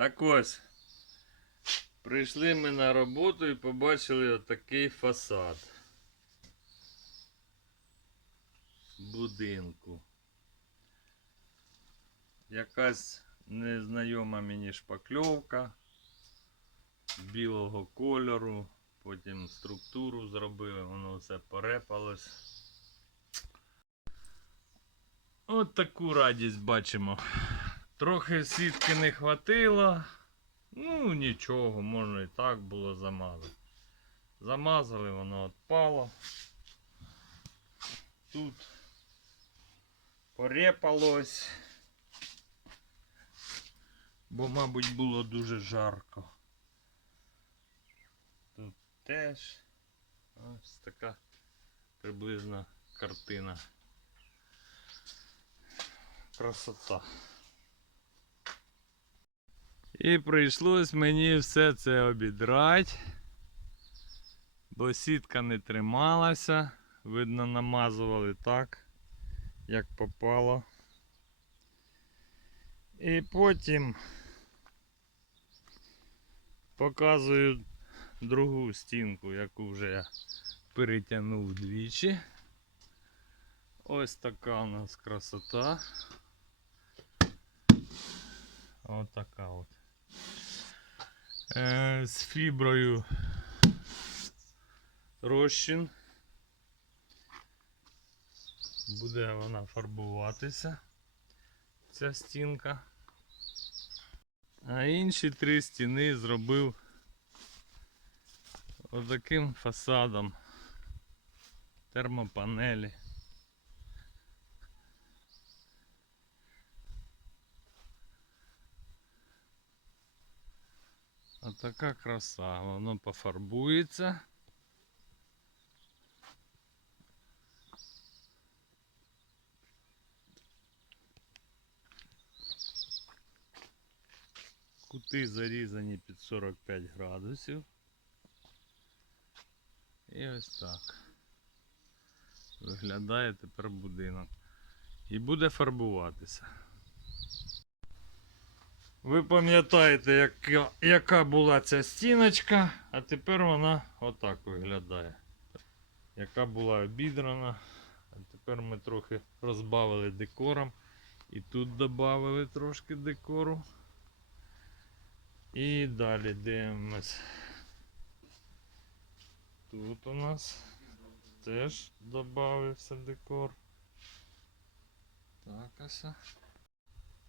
Так ось. Прийшли ми на роботу і побачили отакий фасад. Будинку. Якась незнайома мені шпакльовка білого кольору. Потім структуру зробили, воно все порепалось. От таку радість бачимо. Трохи сітки не хватило. Ну, нічого, можна і так було замазати. Замазали, воно відпало. Тут порепалось. Бо, мабуть, було дуже жарко. Тут теж ось така приблизна картина. Красота. І прийшлось мені все це обідрати, бо сітка не трималася. Видно, намазували так, як попало. І потім показую другу стінку, яку вже я перетягнув двічі. Ось така у нас красота. Ось така от. Е, з фіброю розчин. Буде вона фарбуватися, ця стінка. А інші три стіни зробив отаким фасадом термопанелі. Така краса, воно пофарбується. Кути зарізані під 45 градусів. І ось так. Виглядає тепер будинок. І буде фарбуватися. Ви пам'ятаєте, яка, яка була ця стіночка, а тепер вона отак виглядає. Яка була обідрана. А тепер ми трохи розбавили декором. І тут додали трошки декору. І далі дивимось. Тут у нас теж додався декор. Так ось.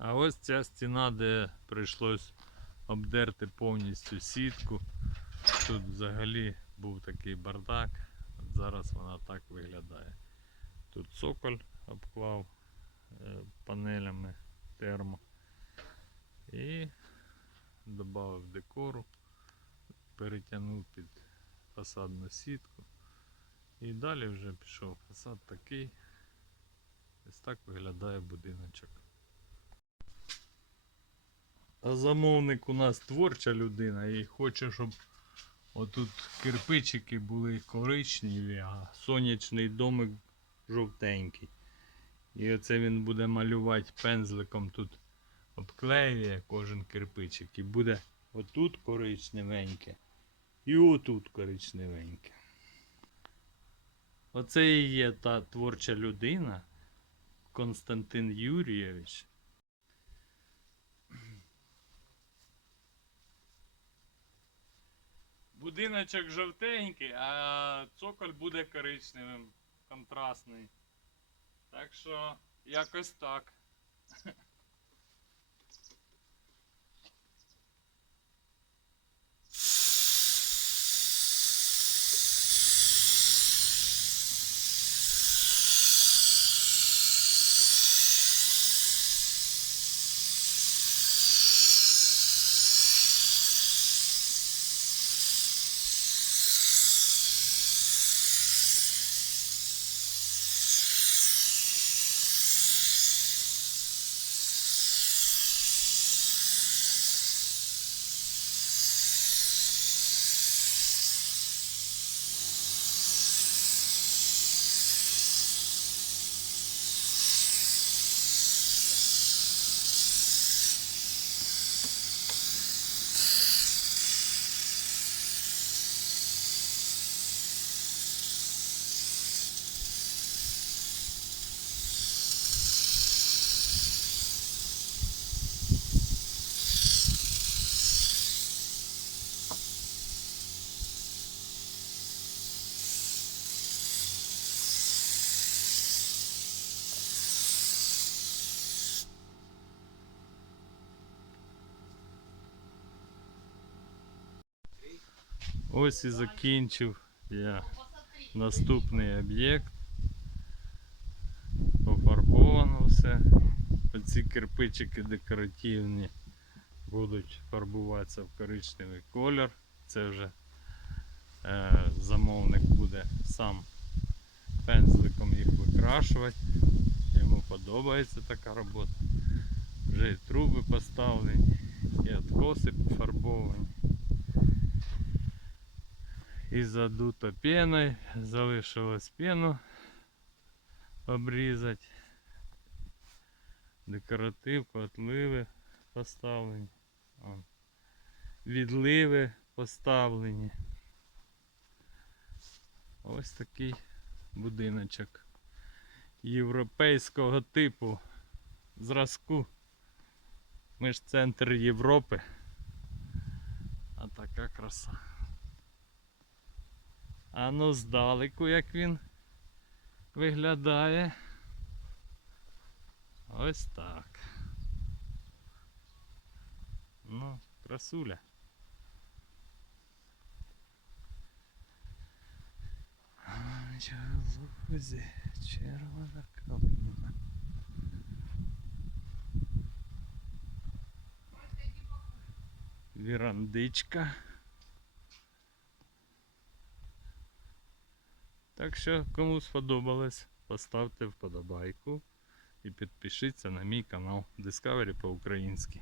А ось ця стіна, де прийшлось обдерти повністю сітку. Тут взагалі був такий бардак. Зараз вона так виглядає. Тут цоколь обклав е, панелями термо. І додав декору, перетягнув під фасадну сітку. І далі вже пішов фасад такий. Ось так виглядає будиночок. А замовник у нас творча людина і хоче, щоб отут кирпичики були коричневі, а сонячний домик жовтенький. І оце він буде малювати пензликом тут обклеює кожен кирпичик і буде отут коричневеньке і отут коричневеньке. Оце і є та творча людина Константин Юрійович. Будиночок жовтенький, а цоколь буде коричневим, контрастний. Так що якось так. Ось і закінчив я наступний об'єкт. Пофарбовано все. Оці кирпичики декоративні будуть фарбуватися в коричневий колір. Це вже е, замовник буде сам пензликом їх викрашувати. Йому подобається така робота. Вже і труби поставлені, і откоси пофарбовані. І задуто пеною, залишилось пену обрізати. Декоративку, отливи поставлені. Відливи поставлені. Ось такий будиночок європейського типу зразку. Ми ж центр Європи. А така краса. А ну здалеку як він виглядає. Ось так. Ну, красуля. Лузі, червона калина. Вірандичка. Так що, кому сподобалось, поставте вподобайку і підпишіться на мій канал Discovery по-українськи.